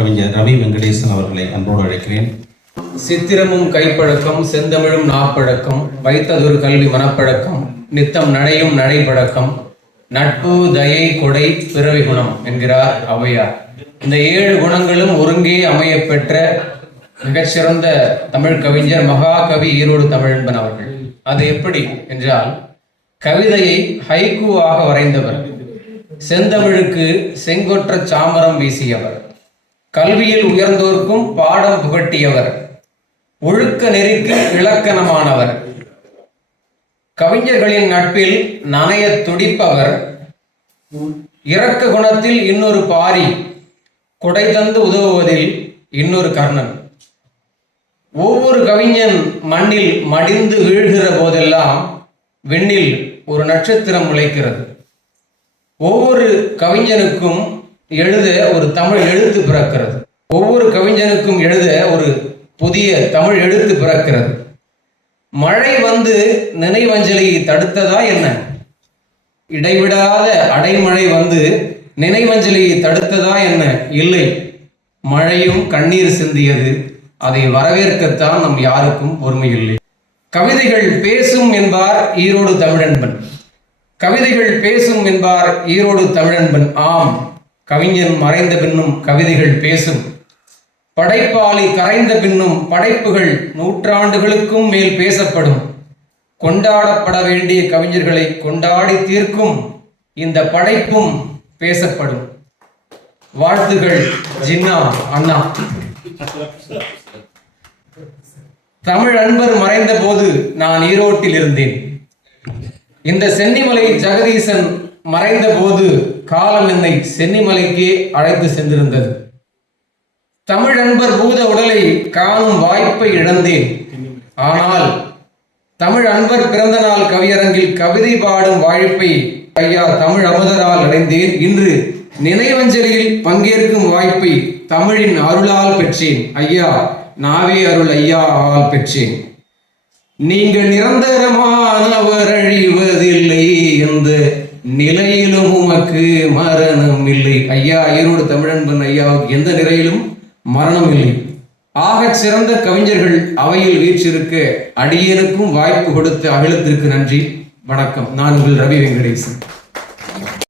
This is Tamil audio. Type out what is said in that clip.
கவிஞர் ரவி வெங்கடேசன் அவர்களை அன்போடு அழைக்கிறேன். சித்திரமும் கைப்பழக்கம் செந்தமிழும் நாப்பழக்கம் வைத்ததொரு கல்வி மனப்பழக்கம் நித்தம் நடையும் நடைப்பழக்கம் நட்பு தயை கொடை பிறவி குணம் என்கிறார் ஔவையார். இந்த ஏழு குணங்களும் ஒருங்கே அமைய பெற்ற மிகச்சிறந்த தமிழ் கவிஞர் மகாகவி ஈரோடு தமிழன்பன் அவர்கள். அது எப்படி என்றால் கவிதையை ஹைக்கூவாக வரைந்தவர் செந்தமிழுக்கு செங்கொற்ற சாமரம் வீசியவர் கல்வியில் உயர்ந்தோர்க்கும் பாடம் புகட்டியவர். ஒழுக்க நெறிக்கு இலக்கணமானவர். கவிஞர்களின் நட்பில் நனைய துடிப்பவர். இரக்க குணத்தில் இன்னொரு பாரி. கொடை தந்து உதவுவதில் இன்னொரு கர்ணன். ஒவ்வொரு கவிஞன் மண்ணில் மடிந்து வீழ்கிற போதெல்லாம் விண்ணில் ஒரு நட்சத்திரம் உழைக்கிறது ஒவ்வொரு கவிஞனுக்கும் எழுத ஒரு தமிழ் எழுத்து பிறக்கிறது. ஒவ்வொரு கவிஞனுக்கும் எழுத ஒரு புதிய தமிழ் எழுத்து பிறக்கிறது. மழை வந்து நினைவஞ்சலியை தடுத்ததா என்ன? இடைவிடாத அடைமழை வந்து நினைவஞ்சலியை தடுத்ததா என்ன? இல்லை. மழையும் கண்ணீர் சிந்தியது. அதை வரவேற்கத்தான் நம் யாருக்கும் பொறுமை இல்லை கவிதைகள் பேசும் என்பார் ஈரோடு தமிழன்பன். கவிதைகள் பேசும் என்பார் ஈரோடு தமிழன்பன். ஆம். கவிஞன் மறைந்த பின்னும் கவிதைகள் பேசும். படைப்பாளி கரைந்த பின்னும் படைப்புகள் நூற்றாண்டுகளுக்கும் மேல் பேசப்படும். கொண்டாடப்பட வேண்டிய கவிஞர்களை கொண்டாடி தீர்க்கும் இந்த படைப்பும் பேசப்படும். வாழ்த்துகள் ஜின்னா அண்ணா. தமிழ் அன்பர் மறைந்த போது நான் ஈரோட்டில் இருந்தேன். இந்த சென்னிமலை ஜெகதீசன் மறைந்த போது காலம் என்னை சென்னிமலைக்கே அழைத்து சென்றிருந்தது. தமிழ் அன்பர் பூத உடலை காணும் வாய்ப்பை இழந்தேன். ஆனால் தமிழ் அன்பர் பிறந்த நாள் கவியரங்கில் கவிதை பாடும் வாய்ப்பை ஐயா தமிழ் அமுதரால் அடைந்தேன். இன்று நினைவஞ்சலியில் பங்கேற்கும் வாய்ப்பை தமிழின் அருளால் பெற்றேன். ஐயா நாவே அருள் ஐயா ஆல் பெற்றேன். நீங்கள் நிரந்தரமானவர் அழிவதில்லை என்று நிலையிலும் உமக்கு மரணம் இல்லை. ஐயா ஐயரோடு தமிழன்பன் ஐயாவுக்கு எந்த நிலையிலும் மரணம் இல்லை. ஆகச் சிறந்த கவிஞர்கள் அவையில் வீற்றிருக்க அடியனுக்கும் வாய்ப்பு கொடுத்த அகிலத்திற்கு நன்றி. வணக்கம். நான் உங்கள் ரவி வெங்கடேசன்.